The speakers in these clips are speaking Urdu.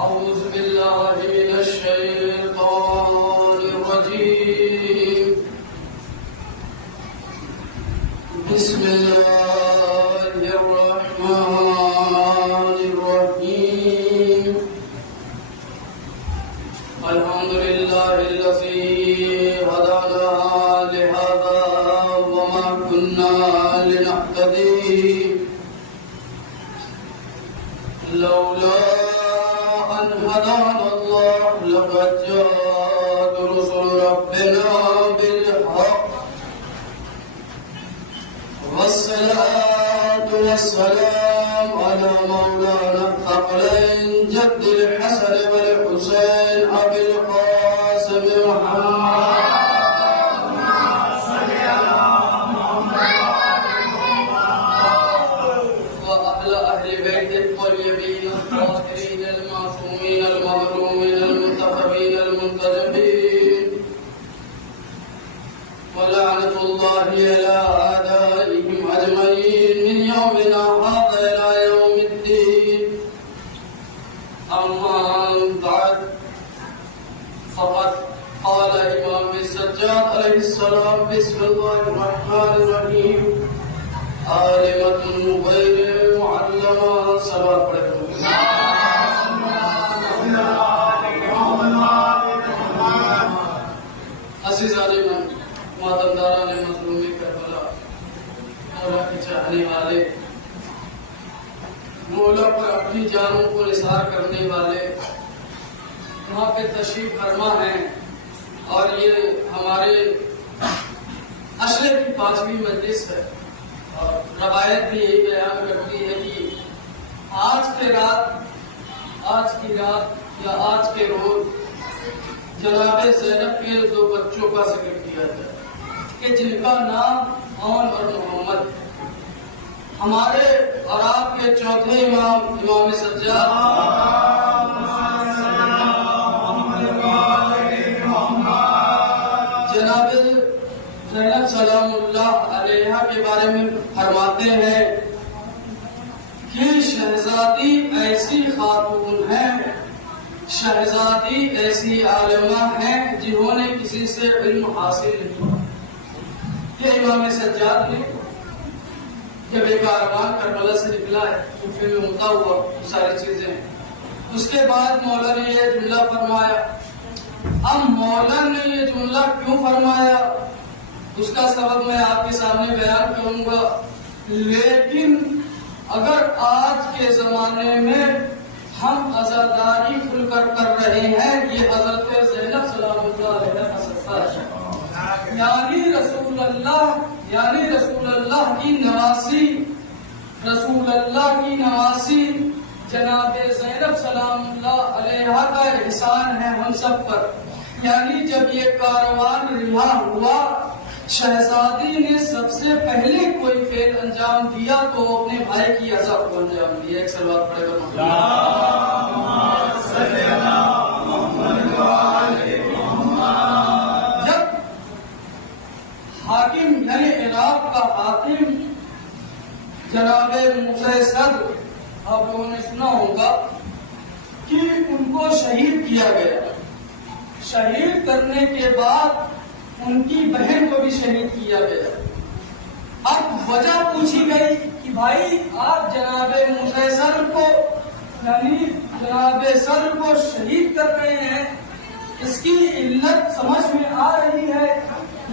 أعوذ بالله من الشيطان الرجيم. بسم الله الرحمن الرحيم. الحمد لله الذي هدانا لهذا وما كنا لنهتدي لولا أن هدانا الله لقد جاءت رسل ربنا بالحق والصلاة والسلام على مولانا الثقلين جد الحسن والحسين أبي القاسم محمد وأهل أهل بيت الطيبين الطاهرين المعصومين المظلومين المنتخبين المنتجبين ولعنة الله على أعدائهم أجمعين من يومنا هذا إلى يوم الدين. أما بعد فقد قال إمام السجاد عليه السلام بسم الله الرحمن الرحيم عالمة غير معلمة سبب عزیزان ماتمداران مظلوم کربلا مولا کی چاہنے والے مولا پر اپنی جانوں کو نثار کرنے والے وہاں پہ تشریف فرما ہیں اور یہ ہمارے عشرے کی 5ویں مجلس ہے اور روایت بھی یہی بیان کرتی ہے کہ آج کی رات یا آج کے روز جناب زینب کے 2 بچوں کا ذکر کیا جائے کہ جن کا نام عون اور محمد ہے. ہمارے اور آپ کے چوتھے امام سجاد جناب زینب سلام اللہ علیہ کے بارے میں فرماتے ہیں کہ شہزادی ایسی خاتون ہے، شہزادی ایسی عالمہ ہیں جنہوں نے کسی سے علم حاصل نہیں. یہ امام سجاد نے جب ایک کاروان کربلا سے نکلا ہے کوفے میں ہوتا ہوا ساری چیزیں، اس کے بعد مولا نے یہ جملہ فرمایا. اب مولا نے یہ جملہ کیوں فرمایا اس کا سبب میں آپ کے سامنے بیان کروں گا، لیکن اگر آج کے زمانے میں ہم عزاداری کھل کر رہے ہیں یہ حضرت زینب سلام اللہ علیہ کا صدقہ ہے. یعنی رسول اللہ کی نواسی جناب زینب سلام اللہ علیہ کا احسان ہے ہم سب پر. یعنی جب یہ کاروان رہا ہوا شہزادی نے سب سے پہلے کوئی فعل انجام دیا تو اپنے بھائی کی عزا کو انجام دیا. ایک سلوات پڑھے گا جب حاکم یعنی عراق کا حاکم جناب موسیٰ صدر آپ لوگوں نے سنا ہوگا کہ ان کو شہید کیا گیا. شہید کرنے کے بعد ان کی بہن کو بھی شہید کیا گیا. اب وجہ پوچھی گئی کہ بھائی آپ جناب موسیٰ صدر کو یعنی جناب صدر کو شہید کر رہے ہیں، اس کی علت سمجھ میں آ رہی ہے،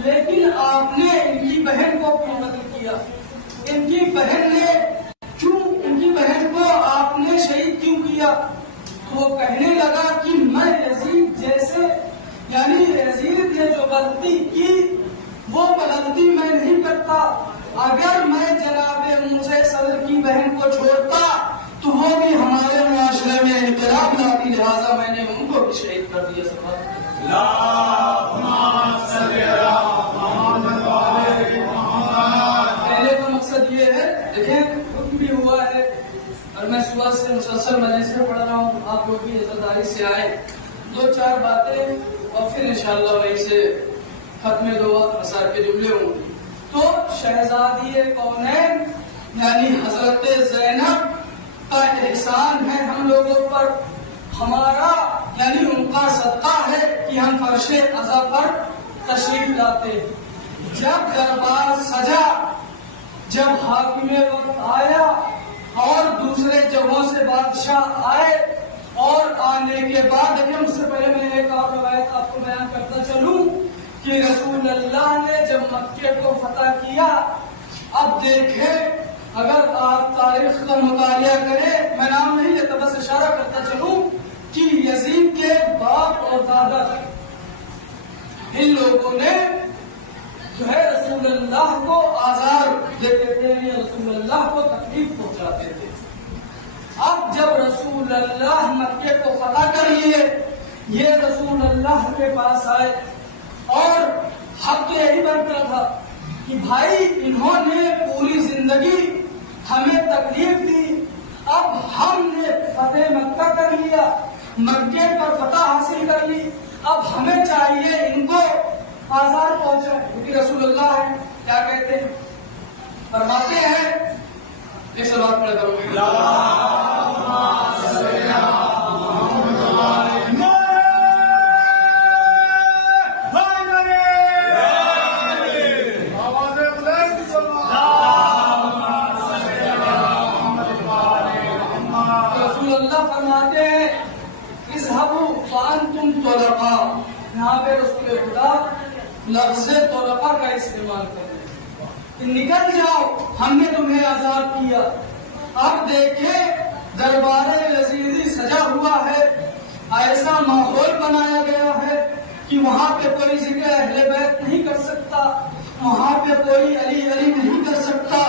لیکن آپ نے ان کی بہن کو کیوں قتل کیا؟ ان کی بہن کو آپ نے شہید کیوں کیا؟ وہ کہنے لگا کہ میں یزید جیسے یعنی یزید نے جو غلطی کی وہ غلطی میں نہیں کرتا. اگر میں جناب موسیٰ صدر کی بہن کو چھوڑتا تو وہ بھی ہمارے معاشرے میں انقلاب لاتی، لہٰذا میں نے ان کو بھی شہید کر دیا. پہلے کا مقصد یہ ہے، دیکھیں حکم بھی ہوا ہے اور میں صبح سے مسلسل مجلس سے پڑھ رہا ہوں، آپ لوگ بھی عزاداری سے آئے. 2-4 باتیں اور پھر انشاءاللہ وہیں سے ختم دعا اثر کے جملے ہوں گے. تو شہزادی کونین یعنی حضرت زینب کا احسان ہے ہم لوگوں پر. ہمارا یعنی ان کا صدقہ ہے کہ ہم فرش عزا پر تشریف لاتے. جب دربار سجا، جب حاکم وقت آیا اور دوسرے جگہوں سے بادشاہ آئے، اور آنے کے بعد دیکھیں مجھ سے پہلے میں ایک اور روایت آپ کو بیان کرتا چلوں کہ رسول اللہ نے جب مکے کو فتح کیا، اب دیکھیں اگر آپ تاریخ کا مطالعہ کریں، میں نام نہیں لیتا بس اشارہ کرتا چلوں کہ یزید کے باپ اور دادا ان لوگوں نے جو ہے رسول اللہ کو آزار دیتے تھے یا رسول اللہ کو تکلیف پہنچاتے تھے. اب جب رسول اللہ مکے کو فتح کر لیے، یہ رسول اللہ کے پاس آئے اور حق یہی بنتا تھا کہ بھائی انہوں نے پوری زندگی ہمیں تکلیف دی، اب ہم نے فتح مکہ کر لیا، مکے پر فتح حاصل کر لی، اب ہمیں چاہیے ان کو آزار پہنچائے. کیونکہ رسول اللہ ہے، کیا کہتے ہیں؟ فرماتے ہیں ایک سلوات پڑھ کرو یہاں پہ رسول خدا لفظ طلقہ کا استعمال کریں، نکل جاؤ، ہم نے تمہیں آزاد کیا. اب دیکھیں دربار یزیدی سجا ہوا ہے، ایسا ماحول بنایا گیا ہے کہ وہاں پہ کوئی ذکر اہل بیت نہیں کر سکتا، وہاں پہ کوئی علی علی نہیں کر سکتا،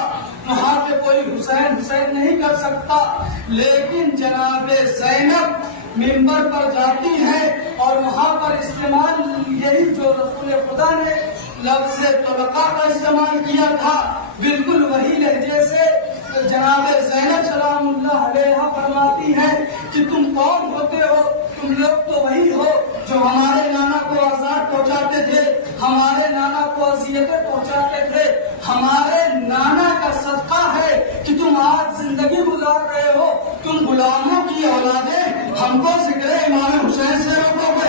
وہاں پہ کوئی حسین حسین نہیں کر سکتا. لیکن جناب زینب ممبر پر جاتی ہے اور وہاں پر استعمال یہی جو رسول خدا نے لفظ طلقہ کا استعمال کیا تھا، بالکل وہی لہجے سے جناب زینب سلام اللہ علیہا فرماتی ہے کہ تم کون ہوتے ہو؟ تم لوگ تو وہی ہو جو ہمارے نانا کو آزاد پہنچاتے تھے، ہمارے نانا کو اذیتیں پہنچاتے تھے. ہمارے نانا کا صدقہ ہے کہ تم آج زندگی گزار رہے ہو، تم غلاموں کی اولادیں، ہم کو ذکر امام حسین سے روکو گے.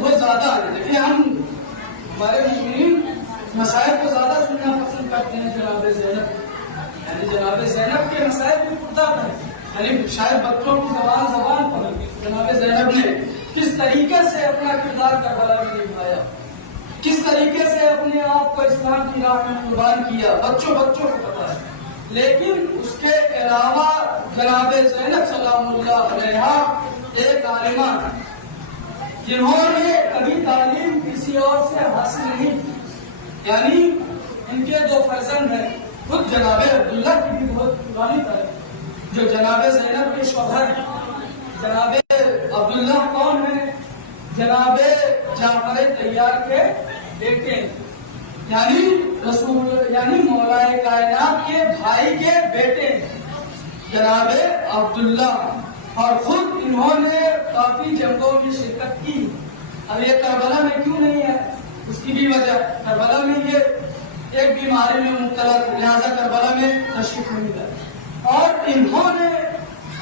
بہت زیادہ ہے. دیکھیے ہم ہمارے مومنین مسائل کو زیادہ سننا پسند کرتے ہیں. جناب زینب یعنی جناب زینب کے مسائل بھی پردہ ہے، یعنی شاید بچوں کی زبان پر جناب زینب نے کس طریقے سے اپنا کردار کربلا میں نبھایا، کس طریقے سے اپنے آپ کو اسلام کی راہ میں قربان کیا، بچوں کو پتا ہے. لیکن اس کے علاوہ جناب زینب سلام اللہ علیہا ایک عالمہ جنہوں نے کبھی تعلیم کسی اور سے حاصل نہیں، یعنی ان کے دو فرزند ہیں. خود جناب عبداللہ کی بھی بہت پرانی تاریخ، جو جناب زینب کے شوہر ہیں. جناب عبداللہ کون ہیں؟ جناب جعفر طیار کے بیٹے، یعنی مولا کائنات کے بھائی کے بیٹے جناب عبداللہ. اور خود انہوں نے کافی جنگوں میں شرکت کی. اب یہ کربلا میں کیوں نہیں ہے؟ اس کی بھی وجہ، کربلا میں یہ ایک بیماری میں مبتلا تھے، لہٰذا کربلا میں تشریف نہیں لائے. اور انہوں نے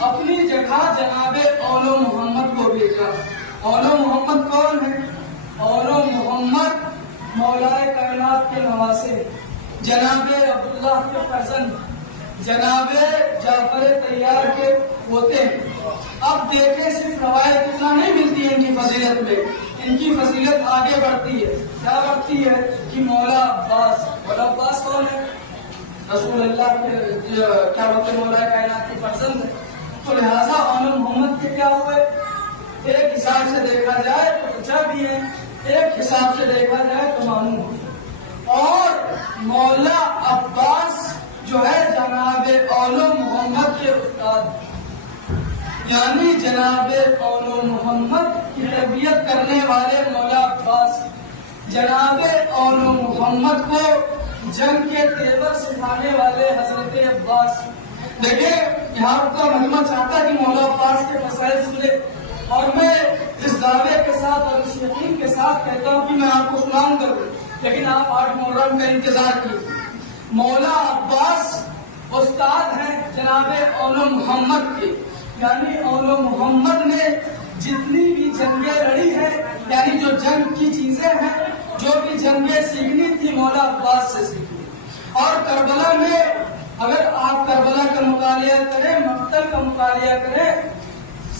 اپنی جگہ جناب اولو محمد کو بھیجا. اولو محمد کون ہے؟ اولو محمد مولا کائنات کے نواسے، جناب عبداللہ کے فرزند، جناب جعفر طیار کے ہوتے ہیں. اب دیکھیں صرف روایت اتنا نہیں ملتی ہے ان کی فضیلت میں، ان کی فضیلت آگے بڑھتی ہے. کیا بڑھتی ہے کہ مولا عباس کون ہے؟ رسول اللہ کے کیا بولتے مولا کائنات کے فرزند ہے. تو لہٰذا اولو محمد کے کیا ہوئے؟ ایک حساب سے دیکھا جائے تو بچہ بھی ہے، ایک حساب سے دیکھا جائے تو ماموں ہے. اور مولا عباس جو ہے جناب اولو محمد کے استاد، یعنی جناب اولو محمد کی تربیت کرنے والے مولا عباس جناب اولو محمد کو جنگ کے تیور سکھانے والے حضرت عباس. دیکھیں یہاں کا مجمع چاہتا ہے کہ مولا عباس کے مسائل سنے، اور میں اس دعوے کے ساتھ اور اس یقین کے ساتھ کہتا ہوں کہ میں آپ کو سلام کروں لیکن آپ 8 محرم کا انتظار کیجیے. مولا عباس استاد ہیں جناب اولو محمد کے، یعنی اولو محمد نے جتنی بھی جنگیں لڑی ہیں، یعنی جو جنگ کی چیزیں ہیں، جو بھی جنگیں سیکھنی تھی مولا عباس سے سیکھی. اور کربلا میں اگر آپ کربلا کا مطالعہ کریں، مقتل کا مطالعہ کریں،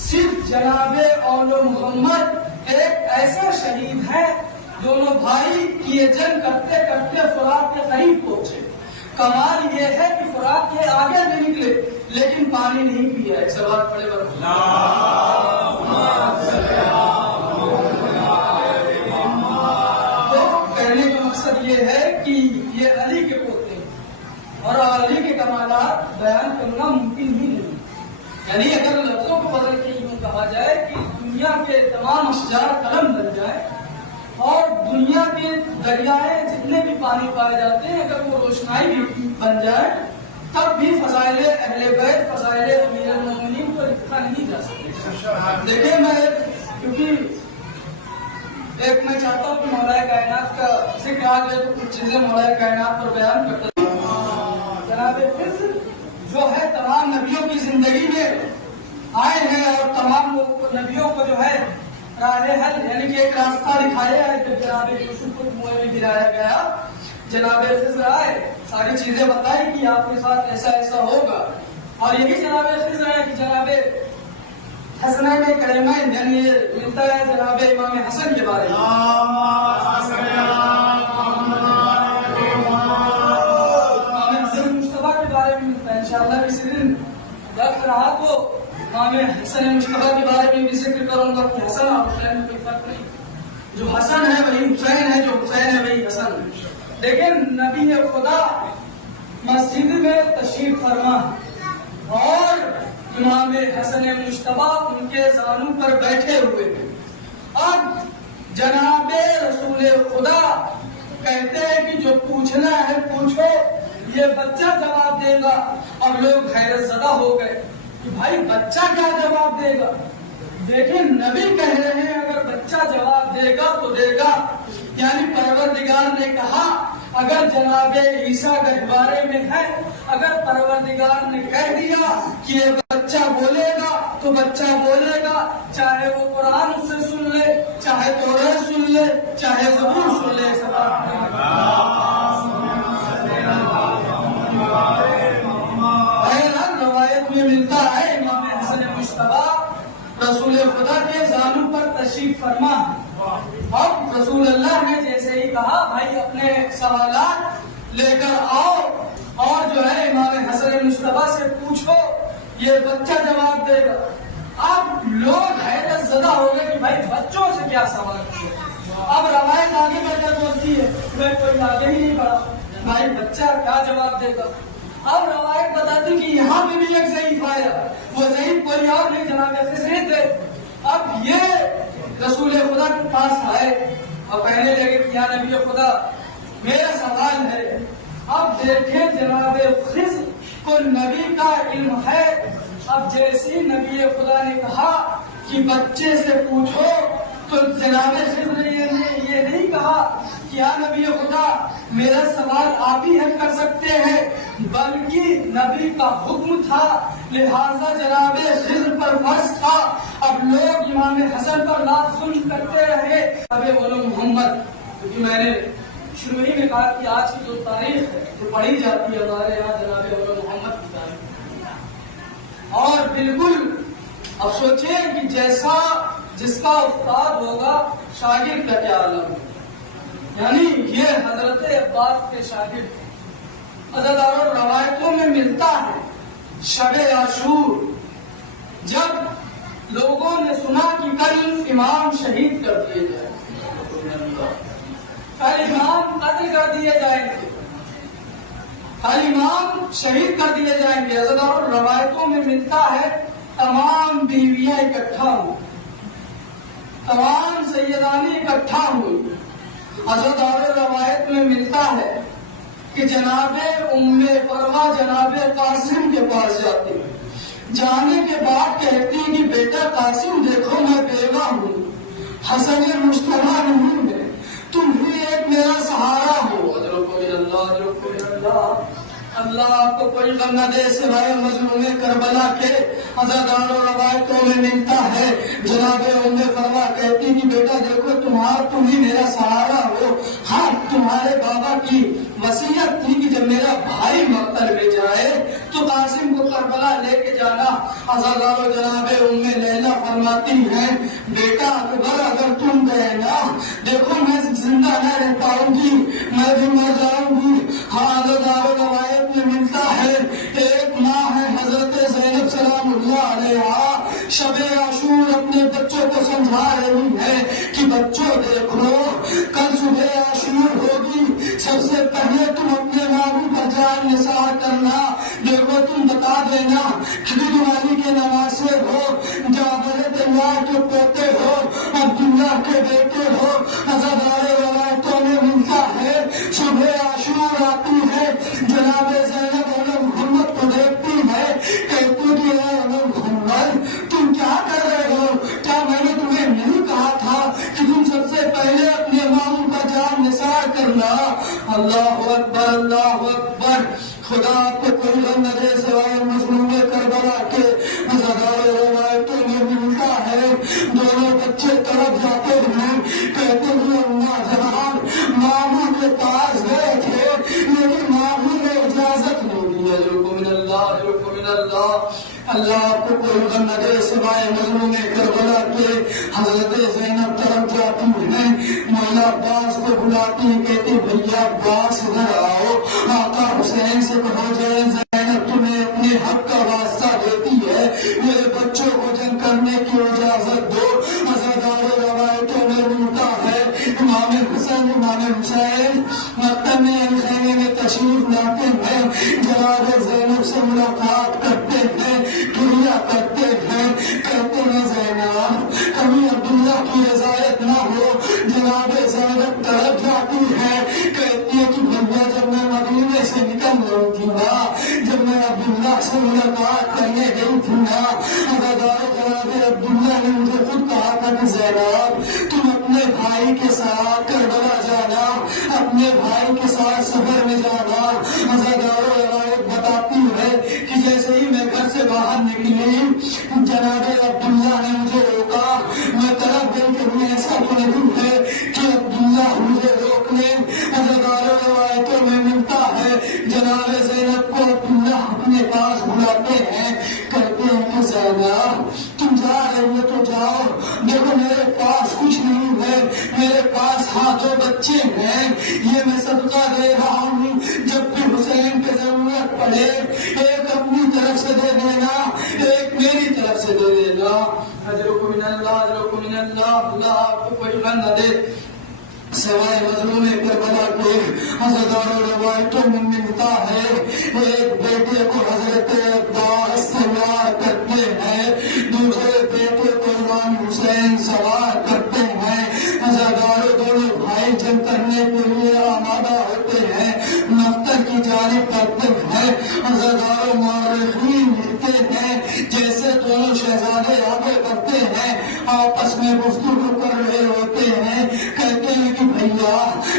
صرف جناب اولو محمد ایک ایسا شہید ہے، دونوں بھائی کی یہ جنگ کرتے کرتے فرات کے قریب پہنچے. کمال یہ ہے کہ فرات کے آگے بھی نکلے لیکن پانی نہیں پیا. ایک سوال پڑے بس. تو کہنے کا مقصد یہ ہے کہ یہ علی کے پوتے ہیں اور علی کے کمالات بیان کرنا ممکن ہی نہیں. یعنی اگر لفظوں کو بدل کے یوں کہا جائے کہ دنیا کے تمام اشجار قلم بن جائے اور دنیا کے دریائے جتنے بھی پانی پائے جاتے ہیں اگر وہ روشنائی بھی بن جائے تب بھی فضائل اہل بیت، فضائل امیر المومنین کو لکھا نہیں جا سکتا. دیکھیں میں کیونکہ میں چاہتا ہوں کہ مولا کائنات کا ذکر آ جائے تو کچھ چیزیں مولا کائنات پر بیان کرتا ہوں. جناب خضر جو ہے تمام نبیوں کی زندگی میں آئے ہیں اور تمام نبیوں کو جو ہے راہ حل یعنی کہ ایک راستہ دکھایا ہے. جب جناب یوسف کو کنویں میں گرایا گیا، جناب خضر آئے، ساری چیزیں بتائی کہ آپ کے ساتھ ایسا ایسا ہوگا. اور یہی جناب خضر ہے کہ جناب حسنین کریمین یعنی یہ ملتا ہے جناب امام حسن کے بارے میں. امام حسن مصطفیٰ کے بارے میں ملتا ہے. انشاءاللہ کسی دن وقت رہا تو امام حسن مصطفیٰ کے بارے میں بھی ذکر کروں گا کہ حسن اور حسین میں کوئی فرق نہیں. جو حسن ہے وہی حسین ہے، جو حسین ہے وہی حسن ہے. لیکن نبی خدا مسجد میں تشریف فرما اور امام حسن مصطفیٰ ان کے زانوں پر بیٹھے ہوئے. اب جناب رسول خدا کہتے ہیں کہ جو پوچھنا ہے پوچھو، یہ بچہ جواب دے گا. اب لوگ حیرت زدہ ہو گئے کہ بھائی بچہ کیا جواب دے گا. دیکھیں نبی کہہ رہے ہیں اگر بچہ جواب دے گا تو دے گا. یعنی پروردگار نے کہا اگر جناب عیسیٰ کے بارے میں ہے، اگر پروردگار نے کہہ دیا کہ یہ بچہ بولے گا تو بچہ بولے گا، چاہے وہ قرآن سے سن لے، چاہے تورات سن لے، چاہے زبور سن لے. روایت میں ملتا ہے امام حسن مصطفیٰ رسول خدا کے زانوں پر تشریف فرما. اب رسول اللہ نے جیسے ہی کہا بھائی اپنے سوالات لے کر آؤ اور جو ہے امام حسن مصطفیٰ سے پوچھو، یہ بچہ جواب دے گا. اب لوگ حیرت زدہ ہو گئے کہ بھائی بچوں سے کیا سوال کیا. اب روایت آگے بڑھ کر بولتی ہے میں کوئی آگے ہی نہیں بڑھا، بھائی بچہ کیا جواب دے گا. اب روایت بتاتی کہ یہاں پہ بھی ایک ضعیف آیا، وہ ضعیف کوئی اور نہیں جناب خضر تھے. اب یہ رسول خدا کے پاس آئے اور کہنے لگے کہ یا نبی خدا میرا سوال ہے. اب دیکھیں جناب خضر کو نبی کا علم ہے. اب جیسے نبی خدا نے کہا کہ بچے سے پوچھو تو جناب خضر نے یہ نہیں کہا کہ یا نبی خدا میرا سوال آپ ہی حل کر سکتے ہیں، بلکہ نبی کا حکم تھا لہذا جناب خضر پر فرض تھا. اب لوگ امام حسن پر لات سن کرتے رہے. اب اولو محمد، کیونکہ میں نے شروع ہی میں کہا کہ آج کی جو تاریخ ہے جو پڑھی جاتی ہے ہمارے یہاں جناب اولو محمد کی تاریخ. اور بالکل اب سوچیں کہ جیسا جس کا استاد ہوگا شاگرد کا کیا عالم ہے. یعنی یہ حضرت عباس کے شاگرد. حضرت روایتوں میں ملتا ہے شب عاشور جب لوگوں نے سنا کہ کل امام شہید کر دیے جائیں، کل امام قتل کر دیے جائیں گے، کل امام شہید کر دیے جائیں گے. حضرت روایتوں میں ملتا ہے تمام بیویاں اکٹھا ہوئی، تمام سیدانی اکٹھا ہوئی. حضرت اور روایت میں ملتا ہے کہ جناب ام فروا جناب قاسم کے پاس جاتی، جانے کے بعد کہتی کہ بیٹا قاسم دیکھو میں بیوہ ہوں، حسن مصطفیٰ نہیں ہے، تم بھی ایک میرا سہارا ہو. اجرکم من اللہ اجرکم من اللہ. اللہ آپ کو کوئی غم نہ دے سوائے مظلوم کربلا کے. عزادار و روایتوں میں ملتا ہے جناب ام فروا کہتی کہ بیٹا دیکھو تم ہی میرا سہارا ہو. ہاں تمہارے بابا کی وصیت تھی کہ جب میرا بھائی مقتل میں جائے تو قاسم کو کربلا لے کے جانا. عزادار و جناب ام لیلا فرماتی ہیں بیٹا اکبر اگر تم گئے نا دیکھو میں زندہ نہ رہ پاؤں گی, میں بھی مر جاؤں گی. ہاں عزادار و روایت میں ملتا ہے ایک ماں ہے حضرت زینب سلام اللہ علیہا شب عاشور اپنے بچوں کو سمجھا رہی ہے کہ بچوں دیکھ لو کل صبح عاشور ہوگی, سب سے پہلے تم اپنے ماموں پر جان نثار کرنا. دیکھو تم بتا دینا کہ دیوالی کے نواسے ہو, جعفر طیار کے پوتے ہو, عبداللہ کے بیٹے ہو. عزادار روایتوں میں ملتا ہے صبح عاشور آتی ہے جناب زینب محمد کو دیکھتی ہے کہتی کہ اے محمد تم کیا کر رہے ہو, کیا میں نے تمہیں نہیں کہا تھا کہ تم سب سے پہلے اپنے ماموں کا جان نثار کرنا. اللہ اکبر اللہ اکبر. خدا آپ کو کوئی غم نہ دے سوائے مظلوم کربلا کے. عزادار روایتوں میں ملتا ہے دونوں بچے طرف جاتے ہیں کہتے ہیں اللہ جناب ماموں کے پاس گئے تھے لیکن ماموں نے اجازت نہیں دی. اجرکم من اللہ اجرکم من اللہ. اللہ آپ کو کوئی غم نہ دے سوائے مظلوم کربلا کے. حضرت زینب طرف جاتی ہیں مولا عباس کو بلاتی ہیں کہتی بھیا عباس ادھر آؤ, آقا حسین سے کہو جائے زینب تمہیں اپنے حق کا واسطہ دیتی ہے میرے بچوں کو جنگ کرنے کی اجازت دو. عزادار روایتوں میں ملتا ہے امام حسن امام حسین مکتب میں خیمے میں تشریف لاتے ہیں جناب زینب سے ملاقات کرتے ہیں گریہ کرتے ہیں کہتے ہیں زینب کبھی عبداللہ کی رضایت نہ ہو. جناب زینب طرف جاتی ہے کہتی ہے کہ بھیا جب میں مدینے سے نکل رہی تھی نا جب میں عبداللہ سے ملاقات کرنے گئی تھی نا عزادار جناب عبداللہ نے مجھے خود کہا تھا کہ زینب تم اپنے بھائی کے ساتھ کربلا جانا, اپنے بھائی کے ساتھ سفر میں جانا. عزادار روایت بتاتی ہے کہ جیسے ہی میں گھر سے باہر نکلی جناب عبداللہ نے مجھے روکا. میں طرف گئی کہ مجھے ایسا تو نہیں ہے کہ عبداللہ مجھے روک لیں. عزادار روایتوں میں ملتا ہے جناب زینب کو عبداللہ اپنے پاس بلاتے ہیں کہتے ہیں کہ زینب تم جا رہی ہو تو جاؤ, دیکھو میرے پاس کچھ نہیں ہے, میرے پاس ہاں دو بچے ہیں یہ میں صدقہ دے رہا ہوں, جب بھی حسین کی ضرورت پڑے ایک اپنی طرف سے دے دینا ایک میری طرف سے دے دینا. اجرکم من اللہ اجرکم من اللہ. اللہ آپ کو کوئی غم نہ دے سوائے مظلوم کربلا کے. عزادار روایتوں میں ملتا ہے ایک بیٹے کو حضرت عباس سوار کرتے ہیں, دوسرے بیٹے کو امام حسین سوار کرتے ہیں. عزادار دونوں بھائی جنگ کرنے کے لیے آمادہ ہوتے ہیں, مقتل کی جانب کرتے ہیں. عزادار مورخین لکھتے ہیں جیسے دونوں شہزادے آگے بڑھتے ہیں آپس میں گفتگو کر رہے ہوتے ہیں کہتے ہیں کہ بھیا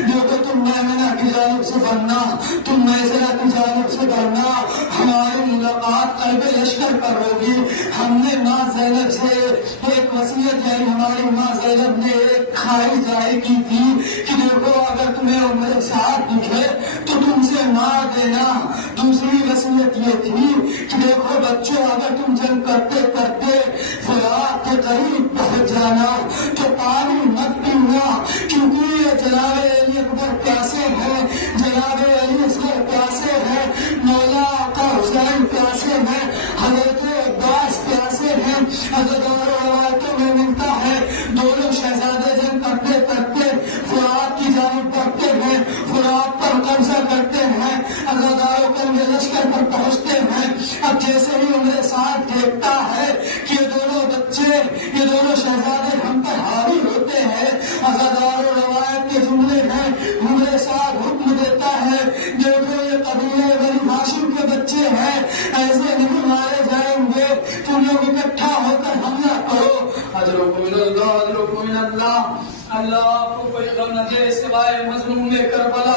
دیکھو تم میمنہ کی جانب سے بڑھنا, تم میسرہ کی جانب سے بڑھنا, ہماری ملاقات قلب لشکر پر ہوگی. ہم نے ماں زینب سے ایک وصیت یعنی ہماری ماں زینب نے ایک کھائی ظاہر کی تھی کہ دیکھو اگر تمہیں میرے ساتھ دکھے تو تم سے مار دینا. دوسری وصیت یہ تھی کہ دیکھو بچوں اگر تم جنگ کرتے کرتے فرات کے قریب پہنچ جانا تو پانی مت پینا کیونکہ یہ جناب علی اکبر پیاسے ہیں, جناب علی اصغر پیاسے ہیں, مولا آقا حسین پیاسے ہیں, حضرت عباس پیاسے ہیں. عزادار روایتوں میں ملتا ہے دونوں شہزادے جنگ کرتے کرتے فرات کی جانب بڑھتے ہیں, فرات پر قبضہ کرتے ہیں, عزاداروں پر لشکر پر پہنچتے ہیں. اب جیسے ہی میرے ساتھ دیکھتا ہے کہ یہ دونوں بچے یہ دونوں شہزادے ہم پر حاوی ہوتے ہیں, عزادار روایت کے جملے ہیں ہمارے ساتھ حکم دیتا ہے دیکھو یہ قبیلے بنی ہاشم کے بچے ہیں ایسے نہیں مارے جائیں گے, تم لوگ اکٹھا ہو کر حملہ کرو. اجرکم من اللہ اجرکم من اللہ. اللہ آپ کو کوئی غم نہ دے سوائے مظلوم کربلا